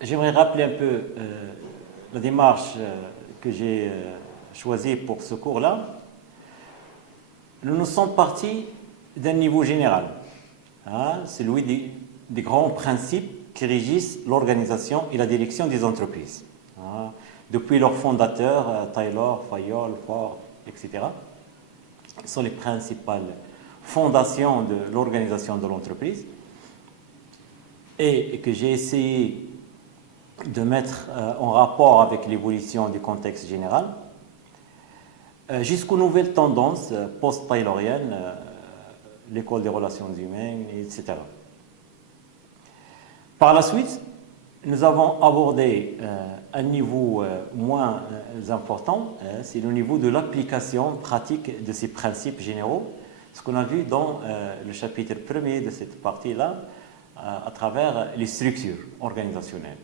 j'aimerais rappeler un peu la démarche que j'ai choisie pour ce cours-là. Nous sommes partis d'un niveau général, hein, celui des grands principes qui régissent l'organisation et la direction des entreprises. Hein, depuis leurs fondateurs, Taylor, Fayol, Ford, etc., qui sont les principales fondations de l'organisation de l'entreprise, et que j'ai essayé de mettre en rapport avec l'évolution du contexte général, jusqu'aux nouvelles tendances post-tayloriennes, l'école des relations humaines, etc. Par la suite, nous avons abordé un niveau moins important, c'est le niveau de l'application pratique de ces principes généraux, ce qu'on a vu dans le chapitre 1er de cette partie-là, à travers les structures organisationnelles.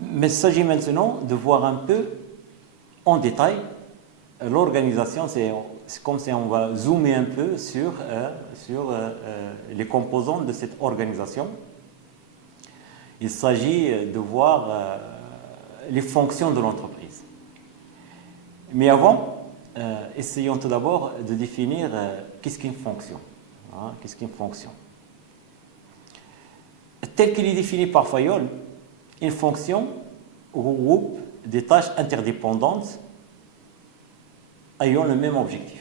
Mais il s'agit maintenant de voir un peu en détail l'organisation. C'est comme si on va zoomer un peu sur les composants de cette organisation. Il s'agit de voir les fonctions de l'entreprise. Mais avant, essayons tout d'abord de définir qu'est-ce qu'une fonction. Hein, qu'est-ce qu'une fonction? Tel qu'il est défini par Fayol, une fonction regroupe des tâches interdépendantes ayant le même objectif.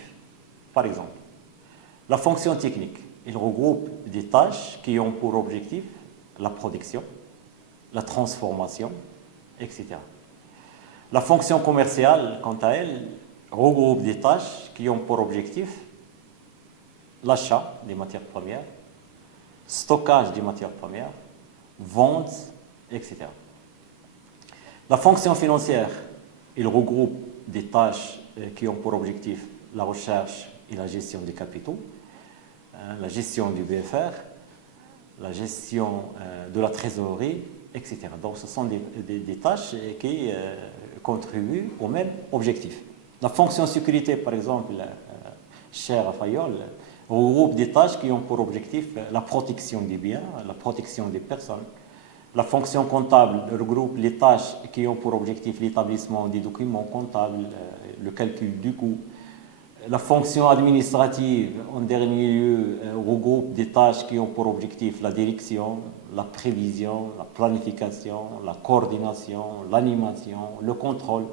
Par exemple, la fonction technique, elle regroupe des tâches qui ont pour objectif la production, la transformation, etc. La fonction commerciale, quant à elle, regroupe des tâches qui ont pour objectif l'achat des matières premières, stockage des matières premières, vente, etc. La fonction financière, elle regroupe des tâches qui ont pour objectif la recherche et la gestion des capitaux, la gestion du BFR, la gestion de la trésorerie, etc. Donc ce sont des tâches qui contribuent au même objectif. La fonction sécurité, par exemple, chère à Fayol, regroupe des tâches qui ont pour objectif la protection des biens, la protection des personnes. La fonction comptable regroupe les tâches qui ont pour objectif l'établissement des documents comptables, le calcul du coût. La fonction administrative, en dernier lieu, regroupe des tâches qui ont pour objectif la direction, la prévision, la planification, la coordination, l'animation, le contrôle.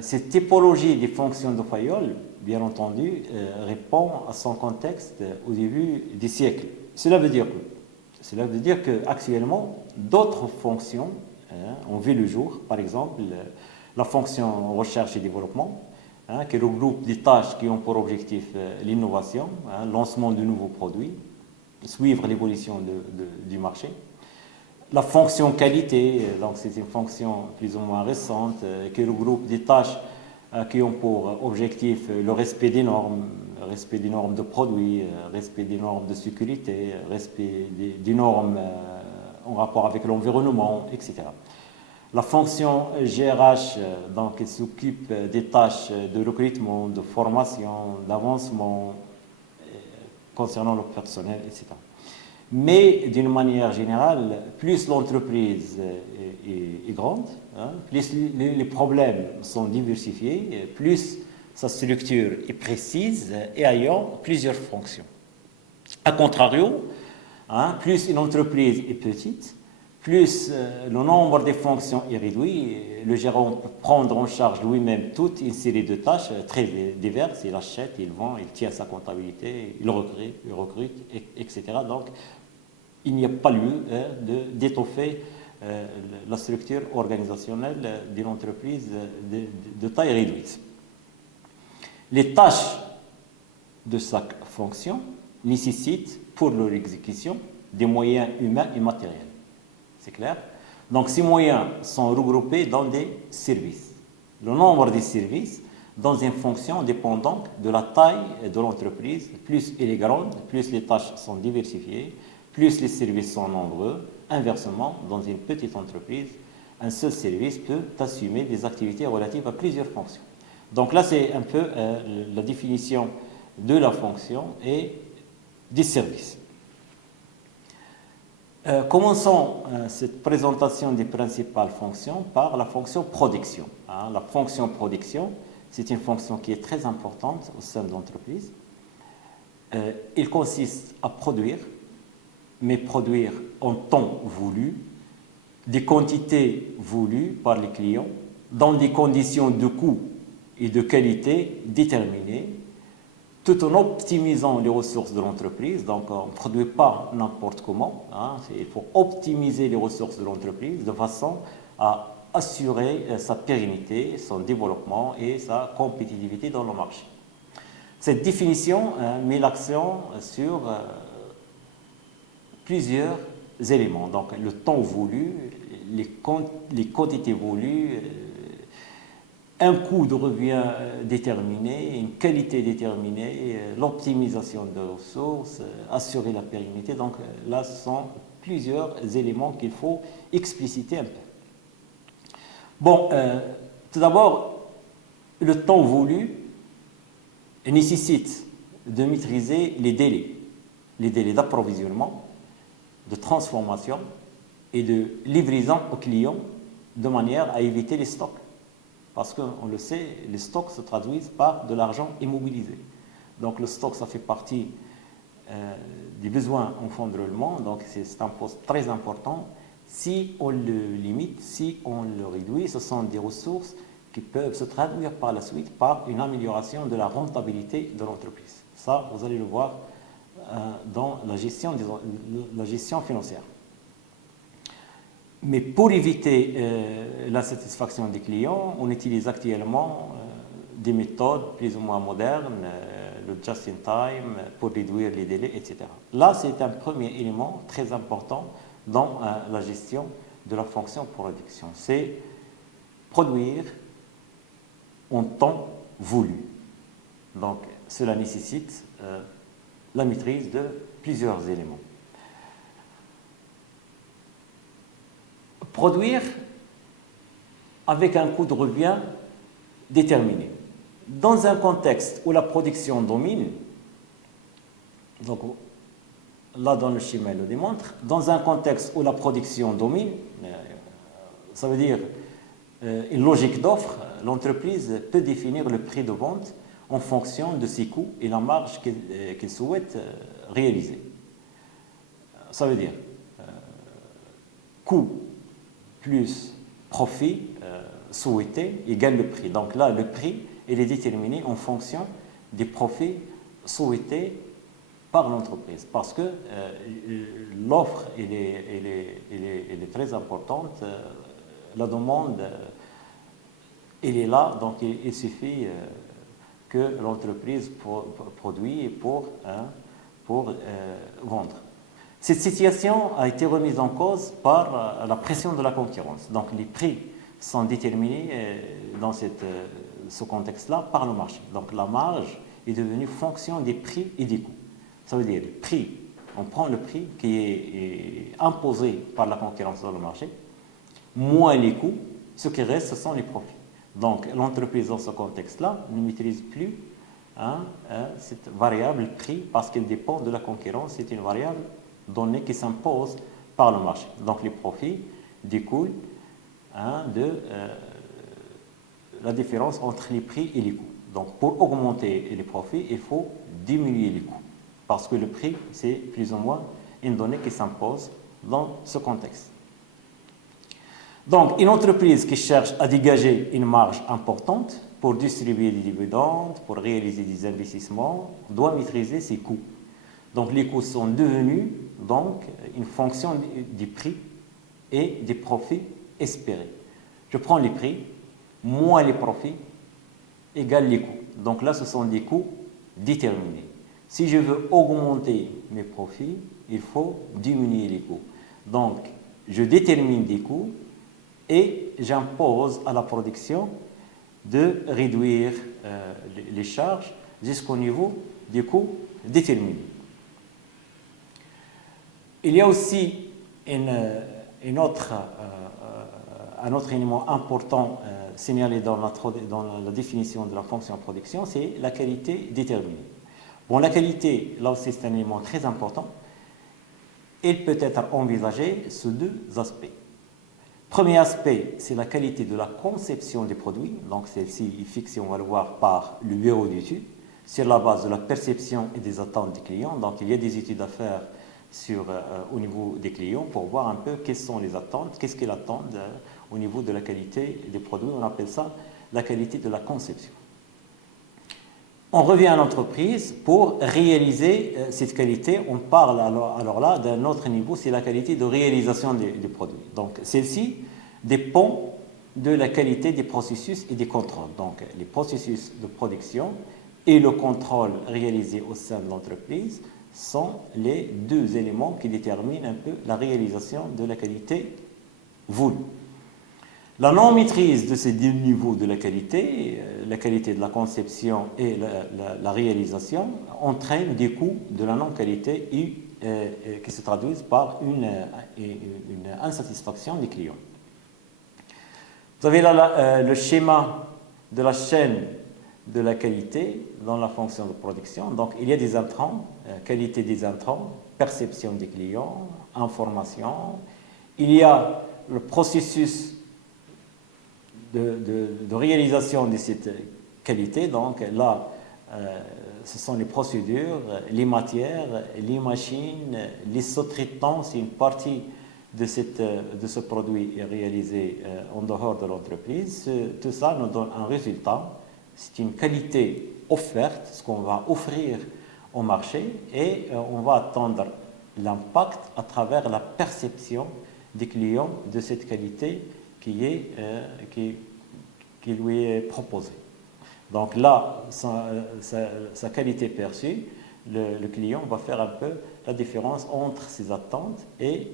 Cette typologie des fonctions de Fayol, bien entendu, répond à son contexte au début du siècle. Cela veut dire qu'actuellement, d'autres fonctions ont vu le jour. Par exemple, la fonction recherche et développement, qui regroupe des tâches qui ont pour objectif l'innovation, lancement de nouveaux produits, suivre l'évolution du marché. La fonction qualité, donc c'est une fonction plus ou moins récente, qui regroupe des tâches qui ont pour objectif le respect des normes de produits, respect des normes de sécurité, respect des normes en rapport avec l'environnement, etc. La fonction GRH, donc, elle s'occupe des tâches de recrutement, de formation, d'avancement concernant le personnel, etc. Mais d'une manière générale, plus l'entreprise est grande, plus les problèmes sont diversifiés, plus sa structure est précise et ayant plusieurs fonctions. A contrario, plus une entreprise est petite, plus le nombre de fonctions est réduit, le gérant peut prendre en charge lui-même toute une série de tâches très diverses. Il achète, il vend, il tient sa comptabilité, il recrute, etc. Donc, il n'y a pas lieu d'étoffer la structure organisationnelle d'une entreprise de taille réduite. Les tâches de chaque fonction nécessitent pour leur exécution des moyens humains et matériels. C'est clair? Donc ces moyens sont regroupés dans des services. Le nombre des services dans une fonction dépend donc de la taille de l'entreprise. Plus elle est grande, plus les tâches sont diversifiées, plus les services sont nombreux. Inversement, dans une petite entreprise, un seul service peut assumer des activités relatives à plusieurs fonctions. Donc là, c'est un peu la définition de la fonction et des services. Commençons cette présentation des principales fonctions par la fonction production. La fonction production, c'est une fonction qui est très importante au sein de l'entreprise. Il consiste à produire, mais produire en temps voulu, des quantités voulues par les clients, dans des conditions de coût et de qualité déterminées, tout en optimisant les ressources de l'entreprise. Donc, on ne produit pas n'importe comment. Il faut optimiser les ressources de l'entreprise de façon à assurer sa pérennité, son développement et sa compétitivité dans le marché. Cette définition met l'accent sur plusieurs éléments. Donc, le temps voulu, les quantités voulues, un coût de revient déterminé, une qualité déterminée, l'optimisation des ressources, assurer la pérennité. Donc là, ce sont plusieurs éléments qu'il faut expliciter un peu. Bon, tout d'abord, le temps voulu nécessite de maîtriser les délais d'approvisionnement, de transformation et de livraison aux clients de manière à éviter les stocks. Parce qu'on le sait, les stocks se traduisent par de l'argent immobilisé. Donc le stock, ça fait partie des besoins en fonds de roulement, donc c'est un poste très important. Si on le limite, si on le réduit, ce sont des ressources qui peuvent se traduire par la suite par une amélioration de la rentabilité de l'entreprise. Ça, vous allez le voir dans la gestion financière. Mais pour éviter l'insatisfaction des clients, on utilise actuellement des méthodes plus ou moins modernes, le just-in-time, pour réduire les délais, etc. Là, c'est un premier élément très important dans la gestion de la fonction production. C'est produire en temps voulu. Donc, cela nécessite la maîtrise de plusieurs éléments. Produire avec un coût de revient déterminé. Dans un contexte où la production domine, donc là dans le schéma il le démontre, dans un contexte où la production domine, ça veut dire une logique d'offre, l'entreprise peut définir le prix de vente en fonction de ses coûts et la marge qu'elle souhaite réaliser. Ça veut dire coût plus profit souhaité égale le prix. Donc là, le prix, il est déterminé en fonction des profits souhaités par l'entreprise. Parce que l'offre, elle est très importante. La demande, elle est là. Donc il suffit que l'entreprise produise pour vendre. Cette situation a été remise en cause par la pression de la concurrence. Donc les prix sont déterminés dans ce contexte-là par le marché. Donc la marge est devenue fonction des prix et des coûts. Ça veut dire le prix, on prend le prix qui est imposé par la concurrence dans le marché, moins les coûts, ce qui reste, ce sont les profits. Donc l'entreprise dans ce contexte-là ne maîtrise plus cette variable prix parce qu'elle dépend de la concurrence. C'est une variable donnée qui s'impose par le marché. Donc les profits découlent de la différence entre les prix et les coûts. Donc pour augmenter les profits, il faut diminuer les coûts. Parce que le prix, c'est plus ou moins une donnée qui s'impose dans ce contexte. Donc une entreprise qui cherche à dégager une marge importante pour distribuer des dividendes, pour réaliser des investissements, doit maîtriser ses coûts. Donc les coûts sont devenus donc une fonction du prix et des profits espérés. Je prends les prix, moins les profits, égale les coûts. Donc là, ce sont des coûts déterminés. Si je veux augmenter mes profits, il faut diminuer les coûts. Donc, je détermine des coûts et j'impose à la production de réduire les charges jusqu'au niveau des coûts déterminés. Il y a aussi un autre élément important signalé dans la définition de la fonction production, c'est la qualité déterminée. Bon, la qualité, là aussi, c'est un élément très important. il peut être envisagé sous deux aspects. Premier aspect, c'est la qualité de la conception des produits. Donc celle-ci est fixée, on va le voir, par le bureau d'études, sur la base de la perception et des attentes des clients. Donc il y a des études à faire au niveau des clients pour voir un peu quelles sont les attentes, qu'est-ce qu'ils attendent au niveau de la qualité des produits. On appelle ça la qualité de la conception. On revient à l'entreprise pour réaliser cette qualité. On parle alors là d'un autre niveau, c'est la qualité de réalisation des produits. Donc celle-ci dépend de la qualité des processus et des contrôles. Donc les processus de production et le contrôle réalisé au sein de l'entreprise sont les deux éléments qui déterminent un peu la réalisation de la qualité voulue. La non-maîtrise de ces deux niveaux de la qualité de la conception et la réalisation, entraîne des coûts de la non-qualité qui se traduisent par une insatisfaction des clients. Vous avez là le schéma de la chaîne de la qualité dans la fonction de production. Donc, il y a des intrants, qualité des intrants, perception des clients, information. Il y a le processus de réalisation de cette qualité. Donc là, ce sont les procédures, les matières, les machines, les sous-traitants. C'est une partie de ce produit est réalisé en dehors de l'entreprise. Tout ça nous donne un résultat. C'est une qualité offerte, ce qu'on va offrir au marché, et on va attendre l'impact à travers la perception des clients de cette qualité qui lui est proposée. Donc là, sa qualité perçue, le client va faire un peu la différence entre ses attentes et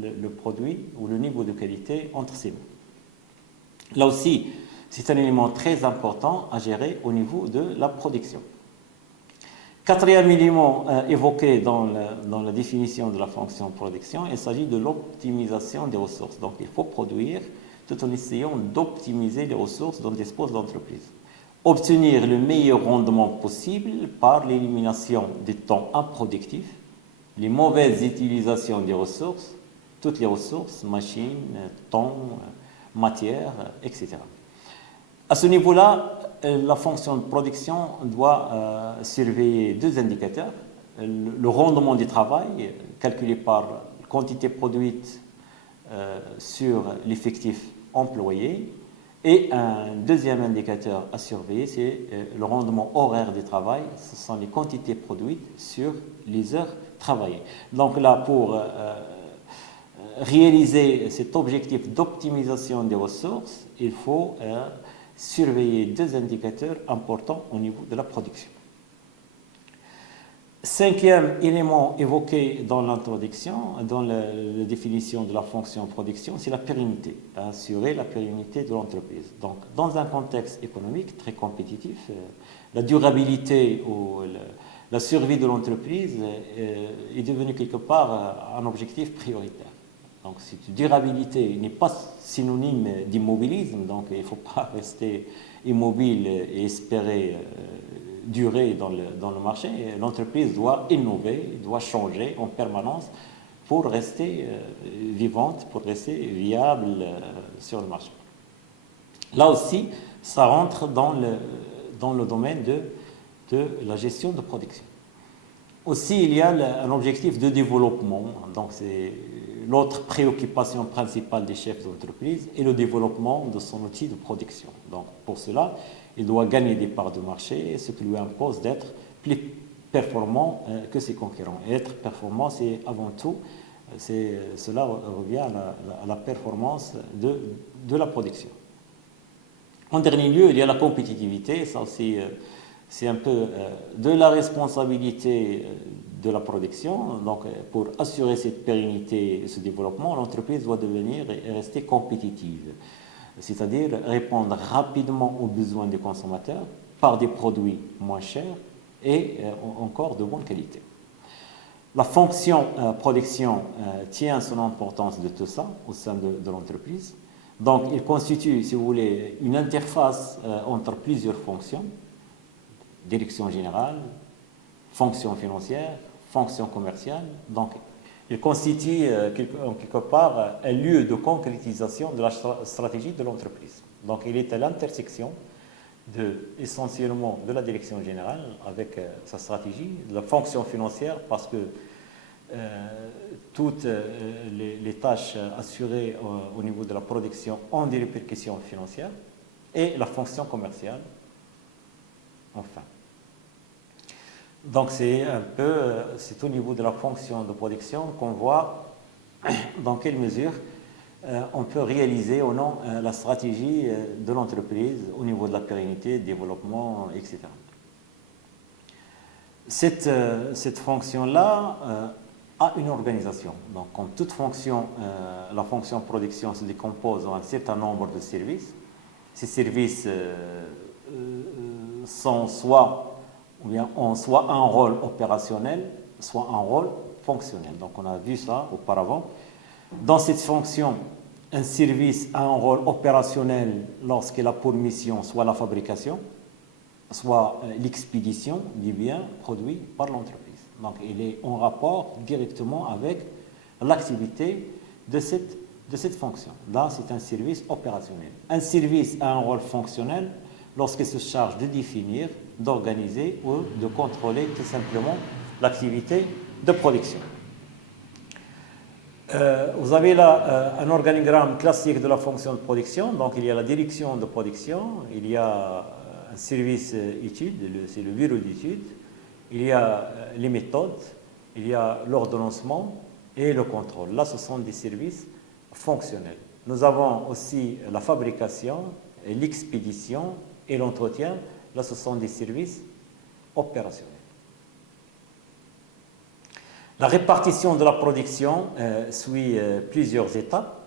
le produit ou le niveau de qualité entre ses mains. Là aussi, c'est un élément très important à gérer au niveau de la production. Quatrième élément évoqué dans la définition de la fonction production, il s'agit de l'optimisation des ressources. Donc il faut produire tout en essayant d'optimiser les ressources dont dispose l'entreprise. Obtenir le meilleur rendement possible par l'élimination des temps improductifs, les mauvaises utilisations des ressources, toutes les ressources, machines, temps, matières, etc. À ce niveau-là, la fonction de production doit surveiller deux indicateurs. Le rendement du travail, calculé par la quantité produite sur l'effectif employé. Et un deuxième indicateur à surveiller, c'est le rendement horaire du travail. Ce sont les quantités produites sur les heures travaillées. Donc là, pour réaliser cet objectif d'optimisation des ressources, il faut surveiller deux indicateurs importants au niveau de la production. Cinquième élément évoqué dans l'introduction, dans la définition de la fonction production, c'est la pérennité, assurer la pérennité de l'entreprise. Donc, dans un contexte économique très compétitif, la durabilité ou la survie de l'entreprise est devenue quelque part un objectif prioritaire. Donc, cette durabilité n'est pas synonyme d'immobilisme, donc il ne faut pas rester immobile et espérer durer dans le marché. L'entreprise doit innover, doit changer en permanence pour rester vivante, pour rester viable sur le marché. Là aussi, ça rentre dans le domaine de la gestion de production. Aussi, il y a un objectif de développement, donc c'est l'autre préoccupation principale des chefs d'entreprise est le développement de son outil de production. Donc pour cela, il doit gagner des parts de marché, ce qui lui impose d'être plus performant que ses concurrents. Et être performant, c'est avant tout, cela revient à la performance de la production. En dernier lieu, il y a la compétitivité, ça aussi c'est un peu de la responsabilité de la production. Donc, pour assurer cette pérennité et ce développement, l'entreprise doit devenir et rester compétitive, c'est-à-dire répondre rapidement aux besoins des consommateurs par des produits moins chers et encore de bonne qualité. La fonction production tient son importance de tout ça au sein de l'entreprise. Donc, il constitue, si vous voulez, une interface entre plusieurs fonctions: direction générale, fonction financière, fonction commerciale. Donc, il constitue en quelque part un lieu de concrétisation de la stratégie de l'entreprise. Donc il est à l'intersection essentiellement de la direction générale avec sa stratégie, de la fonction financière, parce que toutes les tâches assurées au niveau de la production ont des répercussions financières, et la fonction commerciale, enfin. Donc c'est au niveau de la fonction de production qu'on voit dans quelle mesure on peut réaliser ou non la stratégie de l'entreprise au niveau de la pérennité, développement, etc. Cette fonction-là a une organisation. Donc, comme toute fonction, la fonction production se décompose en un certain nombre de services. Ces services ont soit un rôle opérationnel, soit un rôle fonctionnel. Donc, on a vu ça auparavant. Dans cette fonction, un service a un rôle opérationnel lorsqu'il a pour mission soit la fabrication, soit l'expédition du bien produit par l'entreprise. Donc, il est en rapport directement avec l'activité de cette fonction. Là, c'est un service opérationnel. Un service a un rôle fonctionnel lorsqu'il se charge de définir, d'organiser ou de contrôler tout simplement l'activité de production. Vous avez là un organigramme classique de la fonction de production. Donc, il y a la direction de production, il y a un service études, c'est le bureau d'études, il y a les méthodes, il y a l'ordonnancement et le contrôle. Là, ce sont des services fonctionnels. Nous avons aussi la fabrication, l'expédition et l'entretien. Là, ce sont des services opérationnels. La répartition de la production suit plusieurs étapes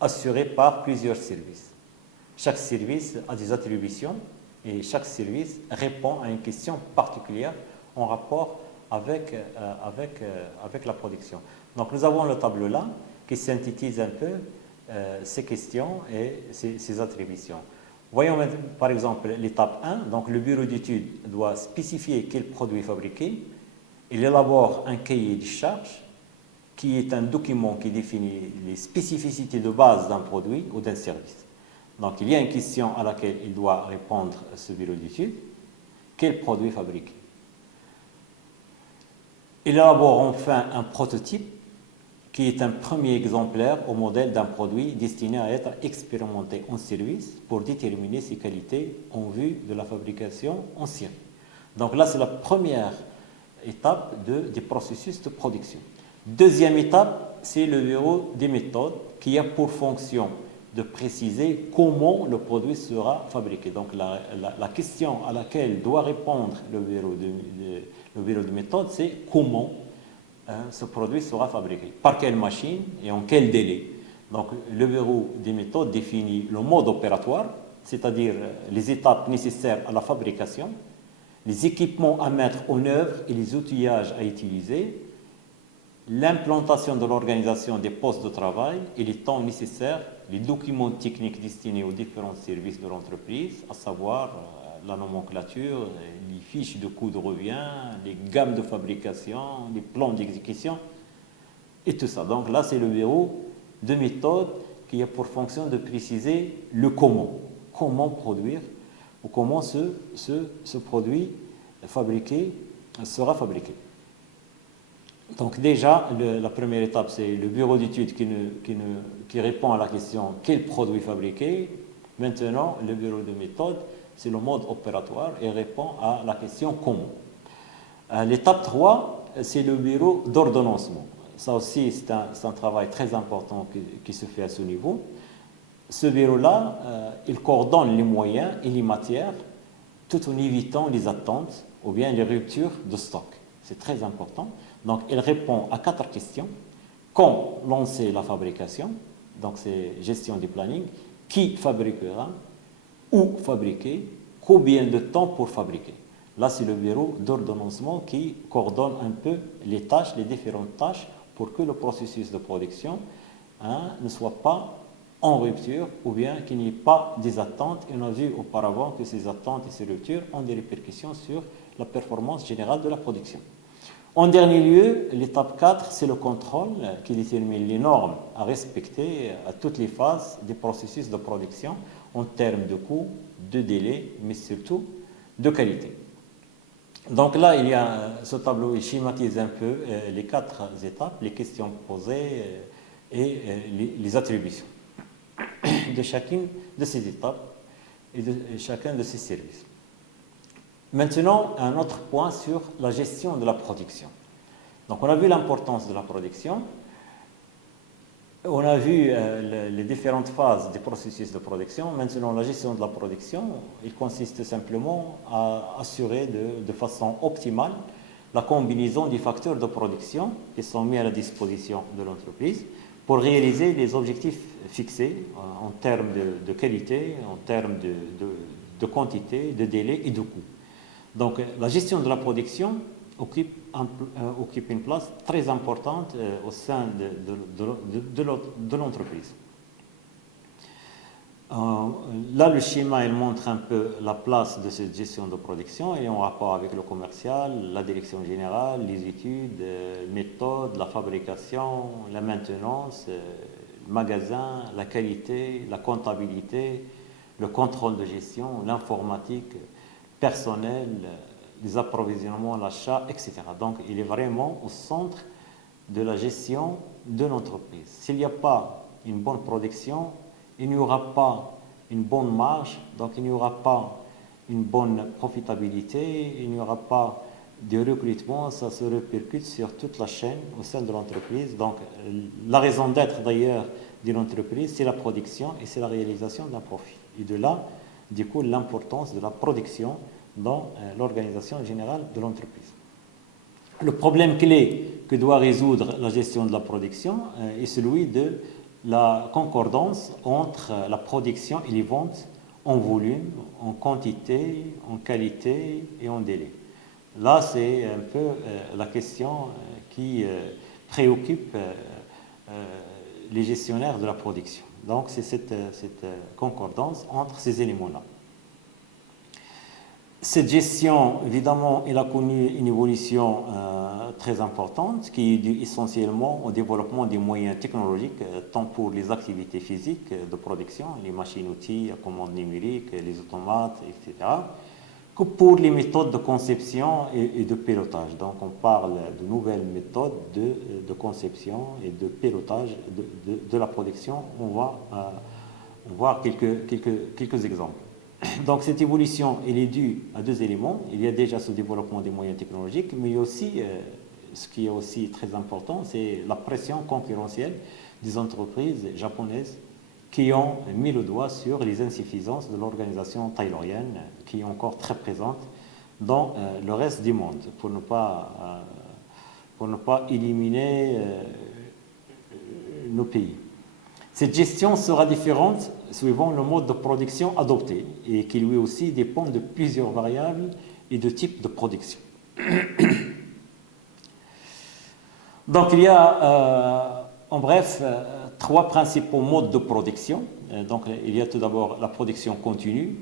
assurées par plusieurs services. Chaque service a des attributions et chaque service répond à une question particulière en rapport avec la production. Donc nous avons le tableau là qui synthétise un peu ces questions et ces attributions. Voyons par exemple l'étape 1. Donc le bureau d'études doit spécifier quel produit fabriquer. Il élabore un cahier de charges qui est un document qui définit les spécificités de base d'un produit ou d'un service. Donc, il y a une question à laquelle il doit répondre ce bureau d'études. Quel produit fabriquer? Il élabore enfin un prototype qui est un premier exemplaire au modèle d'un produit destiné à être expérimenté en service pour déterminer ses qualités en vue de la fabrication en série. Donc là, c'est la première étape des processus de production. Deuxième étape, c'est le bureau des méthodes qui a pour fonction de préciser comment le produit sera fabriqué. Donc la question à laquelle doit répondre le bureau de méthode, c'est comment ce produit sera fabriqué, par quelle machine et en quel délai. Donc le bureau des méthodes définit le mode opératoire, c'est-à-dire les étapes nécessaires à la fabrication, les équipements à mettre en œuvre et les outillages à utiliser, l'implantation de l'organisation des postes de travail et les temps nécessaires, les documents techniques destinés aux différents services de l'entreprise, à savoir la nomenclature, les fiches de coûts de revient, les gammes de fabrication, les plans d'exécution et tout ça. Donc là, c'est le bureau de méthode qui a pour fonction de préciser le comment. Comment produire ou comment ce produit fabriqué sera fabriqué. Donc déjà, la première étape, c'est le bureau d'études qui répond à la question « Quel produit fabriquer ?» Maintenant, le bureau de méthode, c'est le mode opératoire et répond à la question « Comment ?» L'étape 3, c'est le bureau d'ordonnancement. Ça aussi, c'est un travail très important qui se fait à ce niveau. Ce bureau-là, il coordonne les moyens et les matières tout en évitant les attentes ou bien les ruptures de stock. C'est très important. Donc, il répond à 4 questions. Quand lancer la fabrication, donc c'est gestion du planning, qui fabriquera, où fabriquer, combien de temps pour fabriquer. Là, c'est le bureau d'ordonnancement qui coordonne un peu les tâches, les différentes tâches, pour que le processus de production ne soit pas en rupture ou bien qu'il n'y ait pas des attentes. Et on a vu auparavant que ces attentes et ces ruptures ont des répercussions sur la performance générale de la production. En dernier lieu, l'étape 4, c'est le contrôle qui détermine les normes à respecter à toutes les phases des processus de production en termes de coût, de délai, mais surtout de qualité. Donc là, il y a ce tableau, il schématise un peu les 4 étapes, les questions posées et les attributions de chacune de ces étapes et de chacun de ces services. Maintenant, un autre point sur la gestion de la production. Donc, on a vu l'importance de la production. On a vu les différentes phases des processus de production. Maintenant, la gestion de la production, il consiste simplement à assurer de façon optimale la combinaison des facteurs de production qui sont mis à la disposition de l'entreprise pour réaliser les objectifs fixés en termes de qualité, en termes de quantité, de délai et de coût. Donc, la gestion de la production occupe une place très importante au sein de l'entreprise. Là, le schéma il montre un peu la place de cette gestion de production et en rapport avec le commercial, la direction générale, les études, les méthodes, la fabrication, la maintenance, le magasin, la qualité, la comptabilité, le contrôle de gestion, l'informatique, personnel, les approvisionnements, l'achat, etc. Donc, il est vraiment au centre de la gestion de l'entreprise. S'il n'y a pas une bonne production, il n'y aura pas une bonne marge, donc il n'y aura pas une bonne profitabilité, il n'y aura pas de recrutement, ça se répercute sur toute la chaîne au sein de l'entreprise. Donc, la raison d'être d'ailleurs d'une entreprise, c'est la production et c'est la réalisation d'un profit. Et de là, du coup, l'importance de la production dans l'organisation générale de l'entreprise. Le problème clé que doit résoudre la gestion de la production est celui de la concordance entre la production et les ventes en volume, en quantité, en qualité et en délai. Là, c'est un peu la question qui préoccupe les gestionnaires de la production. Donc, c'est cette concordance entre ces éléments-là. Cette gestion, évidemment, elle a connu une évolution très importante qui est due essentiellement au développement des moyens technologiques, tant pour les activités physiques de production, les machines-outils à commande numérique, les automates, etc., que pour les méthodes de conception et de pilotage. Donc, on parle de nouvelles méthodes de conception et de pilotage de la production. On va voir quelques exemples. Donc cette évolution, elle est due à 2 éléments. Il y a déjà ce développement des moyens technologiques, mais il y a aussi, ce qui est aussi très important, c'est la pression concurrentielle des entreprises japonaises qui ont mis le doigt sur les insuffisances de l'organisation taïloïenne, qui est encore très présente dans le reste du monde, pour ne pas éliminer nos pays. Cette gestion sera différente suivant le mode de production adopté et qui lui aussi dépend de plusieurs variables et de types de production. Donc il y a en bref 3 principaux modes de production. Donc il y a tout d'abord la production continue,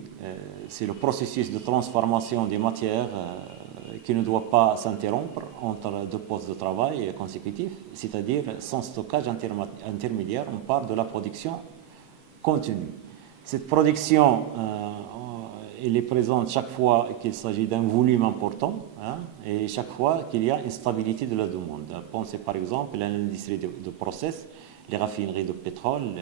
c'est le processus de transformation des matières qui ne doit pas s'interrompre entre 2 postes de travail consécutifs, c'est-à-dire sans stockage intermédiaire. On parle de la production continue. Cette production, elle est présente chaque fois qu'il s'agit d'un volume important et chaque fois qu'il y a une stabilité de la demande. Pensez par exemple à l'industrie de process, les raffineries de pétrole,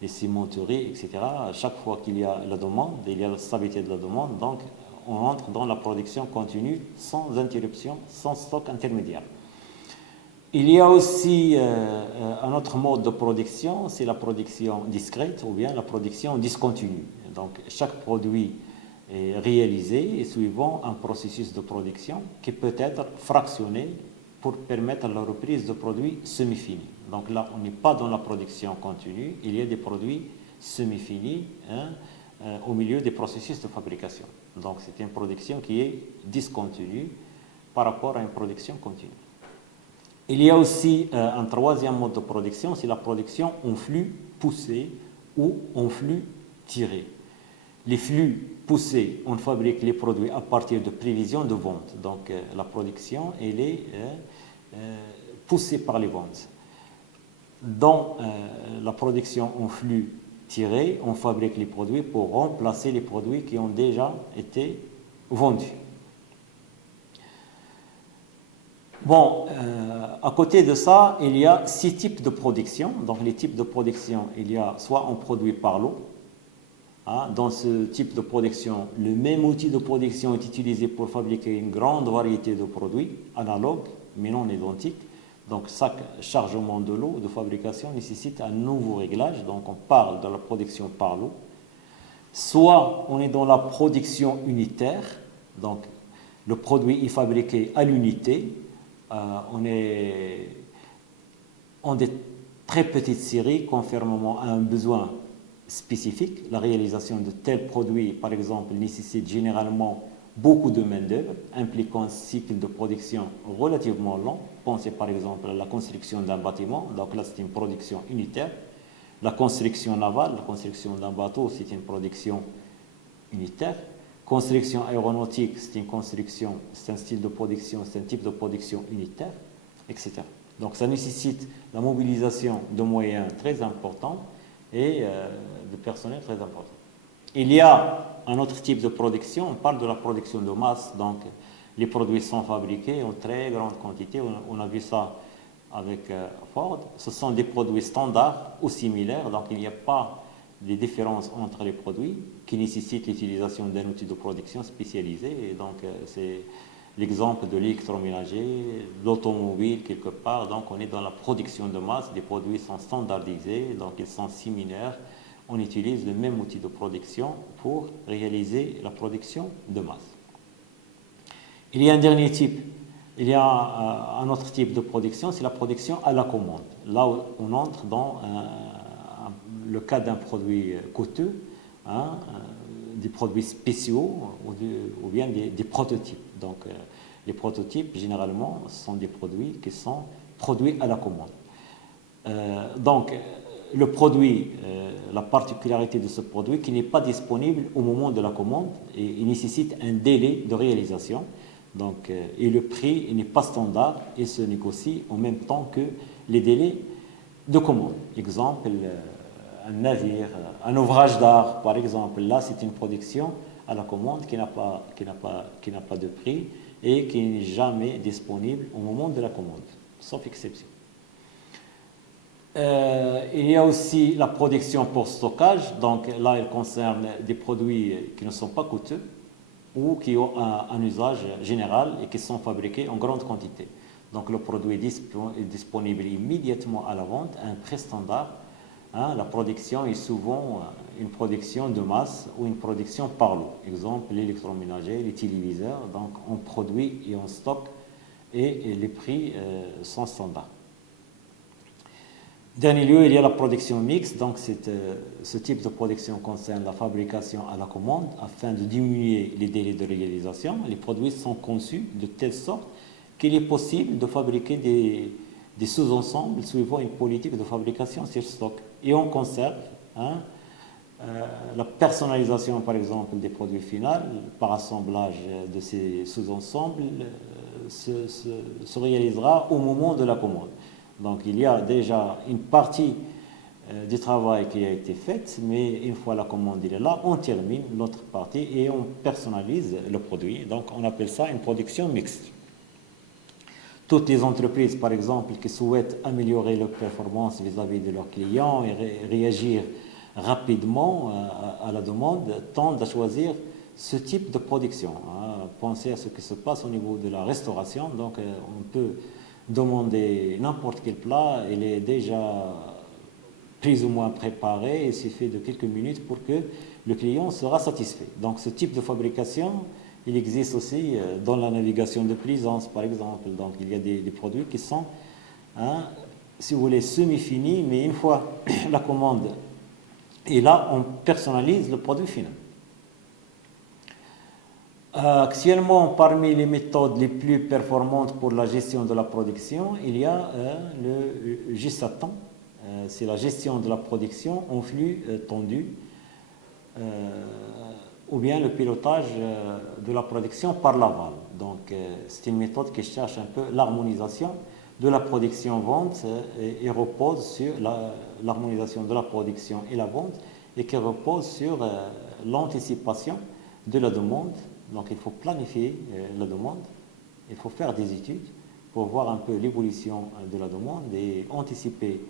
les cimenteries, etc. Chaque fois qu'il y a la demande, il y a la stabilité de la demande, donc on entre dans la production continue sans interruption, sans stock intermédiaire. Il y a aussi un autre mode de production, c'est la production discrète ou bien la production discontinue. Donc chaque produit est réalisé et suivant un processus de production qui peut être fractionné pour permettre la reprise de produits semi-finis. Donc là, on n'est pas dans la production continue, il y a des produits semi-finis au milieu des processus de fabrication. Donc c'est une production qui est discontinue par rapport à une production continue. Il y a aussi un 3e mode de production, c'est la production en flux poussé ou en flux tiré. les flux poussés, on fabrique les produits à partir de prévisions de vente. Donc la production, elle est poussée par les ventes. Dans la production en flux tiré, on fabrique les produits pour remplacer les produits qui ont déjà été vendus. Bon, à côté de ça, il y a 6 types de production. Donc les types de production, il y a soit on produit par lot. Dans ce type de production, le même outil de production est utilisé pour fabriquer une grande variété de produits analogues, mais non identiques. Donc chaque chargement de lot de fabrication nécessite un nouveau réglage. Donc on parle de la production par lot. Soit on est dans la production unitaire. Donc le produit est fabriqué à l'unité. On est en des très petites séries, conformément à un besoin spécifique. La réalisation de tels produits, par exemple, nécessite généralement beaucoup de main-d'œuvre, impliquant un cycle de production relativement long. Pensez par exemple à la construction d'un bâtiment, donc là c'est une production unitaire. La construction navale, la construction d'un bateau, c'est une production unitaire. Construction aéronautique, c'est une construction, c'est un style de production, c'est un type de production unitaire, etc. Donc ça nécessite la mobilisation de moyens très importants et de personnel très important. Il y a un autre type de production, on parle de la production de masse, donc les produits sont fabriqués en très grande quantité, on a vu ça avec Ford. Ce sont des produits standards ou similaires, donc il n'y a pas de différence entre les produits qui nécessitent l'utilisation d'un outil de production spécialisé. Et donc c'est l'exemple de l'électroménager, de l'automobile quelque part. Donc on est dans la production de masse, les produits sont standardisés, donc ils sont similaires. On utilise le même outil de production pour réaliser la production de masse. Il y a un dernier type, il y a un autre type de production, c'est la production à la commande. Là où on entre dans le cas d'un produit coûteux, des produits spéciaux ou bien des prototypes. Donc les prototypes, généralement, sont des produits qui sont produits à la commande. Donc le produit, la particularité de ce produit, qui n'est pas disponible au moment de la commande, et il nécessite un délai de réalisation. Donc, et le prix n'est pas standard et se négocie en même temps que les délais de commande. Exemple, un navire, un ouvrage d'art, par exemple. Là, c'est une production à la commande qui n'a pas de prix et qui n'est jamais disponible au moment de la commande, sauf exception. Il y a aussi la production pour stockage. Donc là, elle concerne des produits qui ne sont pas coûteux ou qui ont un usage général et qui sont fabriqués en grande quantité. Donc le produit est disponible immédiatement à la vente à un prix standard. La production est souvent une production de masse ou une production par lot. Exemple, l'électroménager, les téléviseurs. Donc on produit et on stocke et les prix sont standards. Dernier lieu, il y a la production mixte. Donc ce type de production concerne la fabrication à la commande afin de diminuer les délais de réalisation. Les produits sont conçus de telle sorte qu'il est possible de fabriquer des sous-ensembles suivant une politique de fabrication sur stock. Et on conserve la personnalisation, par exemple, des produits finaux par assemblage de ces sous-ensembles se réalisera au moment de la commande. Donc il y a déjà une partie du travail qui a été faite, mais une fois la commande est là, on termine l'autre partie et on personnalise le produit. Donc on appelle ça une production mixte. Toutes les entreprises, par exemple, qui souhaitent améliorer leur performance vis-à-vis de leurs clients et réagir rapidement à la demande, tendent à choisir ce type de production. Pensez à ce qui se passe au niveau de la restauration. Donc on peut demander n'importe quel plat, il est déjà plus ou moins préparé, il suffit de quelques minutes pour que le client sera satisfait. Donc ce type de fabrication, il existe aussi dans la navigation de plaisance, par exemple. Donc il y a des produits qui sont, si vous voulez, semi-finis, mais une fois la commande est là, on personnalise le produit final. Actuellement, parmi les méthodes les plus performantes pour la gestion de la production, il y a le GESATAN. C'est la gestion de la production en flux tendu. ou bien le pilotage de la production par l'aval. Donc, c'est une méthode qui cherche un peu l'harmonisation de la production-vente et repose sur l'harmonisation de la production et la vente et qui repose sur l'anticipation de la demande. Donc, il faut planifier la demande, il faut faire des études pour voir un peu l'évolution de la demande et anticiper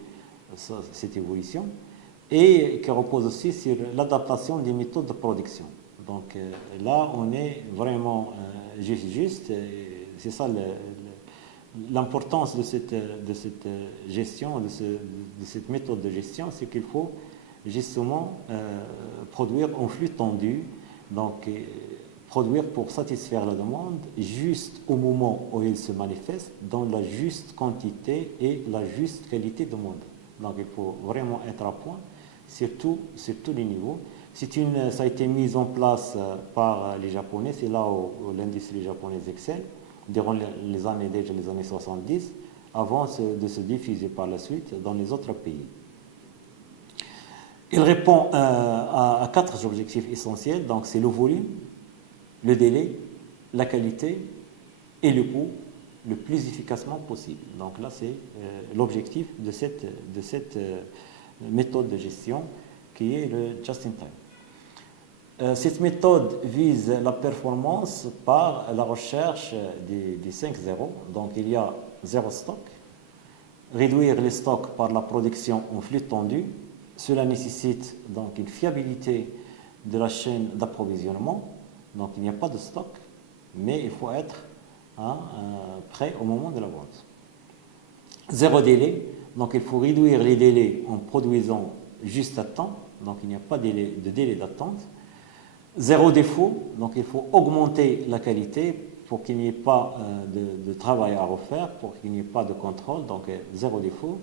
cette évolution, et qui repose aussi sur l'adaptation des méthodes de production. Donc là, on est vraiment juste. C'est ça l'importance de cette gestion, de cette méthode de gestion, c'est qu'il faut justement produire en flux tendu, donc produire pour satisfaire la demande juste au moment où il se manifeste, dans la juste quantité et la juste qualité de demande. Donc il faut vraiment être à point sur tous les niveaux. Ça a été mis en place par les Japonais, c'est là où l'industrie japonaise excelle, durant les années 70, avant de se diffuser par la suite dans les autres pays. Il répond à 4 objectifs essentiels, donc c'est le volume, le délai, la qualité et le coût le plus efficacement possible. Donc là, c'est l'objectif de cette méthode de gestion qui est le just-in-time. Cette méthode vise la performance par la recherche des 5 zéros. Donc il y a zéro stock, réduire les stocks par la production en flux tendu. Cela nécessite donc une fiabilité de la chaîne d'approvisionnement. Donc il n'y a pas de stock, mais il faut être prêt au moment de la vente. Zéro délai, donc il faut réduire les délais en produisant juste à temps, donc il n'y a pas de délai d'attente. Zéro défaut, donc il faut augmenter la qualité pour qu'il n'y ait pas de travail à refaire, pour qu'il n'y ait pas de contrôle, donc zéro défaut.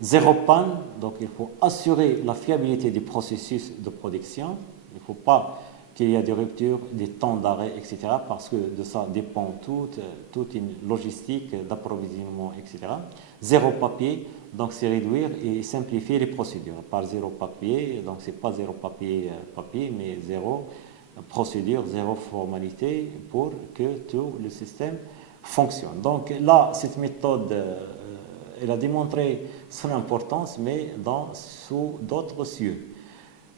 Zéro panne, donc il faut assurer la fiabilité du processus de production. Il ne faut pas qu'il y ait des ruptures, des temps d'arrêt, etc., parce que de ça dépend toute une logistique d'approvisionnement, etc. Zéro papier, donc c'est réduire et simplifier les procédures. Par zéro papier, donc c'est pas zéro papier, mais zéro procédure, zéro formalité pour que tout le système fonctionne. Donc là, cette méthode, elle a démontré son importance, mais sous d'autres cieux.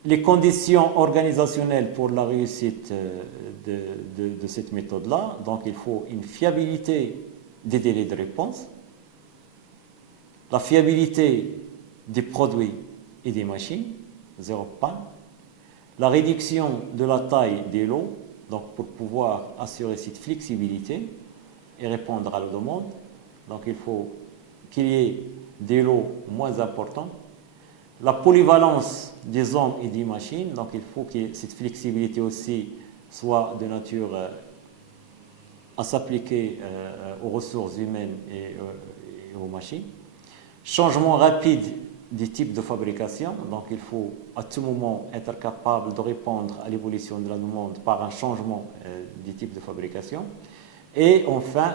Les conditions organisationnelles pour la réussite de cette méthode-là, donc il faut une fiabilité des délais de réponse, la fiabilité des produits et des machines, zéro panne, la réduction de la taille des lots, donc pour pouvoir assurer cette flexibilité et répondre à la demande, donc il faut qu'il y ait des lots moins importants. La polyvalence des hommes et des machines, donc il faut que cette flexibilité aussi soit de nature à s'appliquer aux ressources humaines et aux machines. Changement rapide des types de fabrication, donc il faut à tout moment être capable de répondre à l'évolution de la demande par un changement des types de fabrication. Et enfin,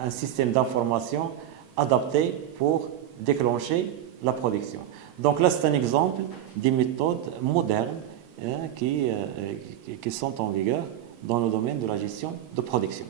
un système d'information adapté pour déclencher la production. Donc là, c'est un exemple des méthodes modernes qui sont en vigueur dans le domaine de la gestion de production.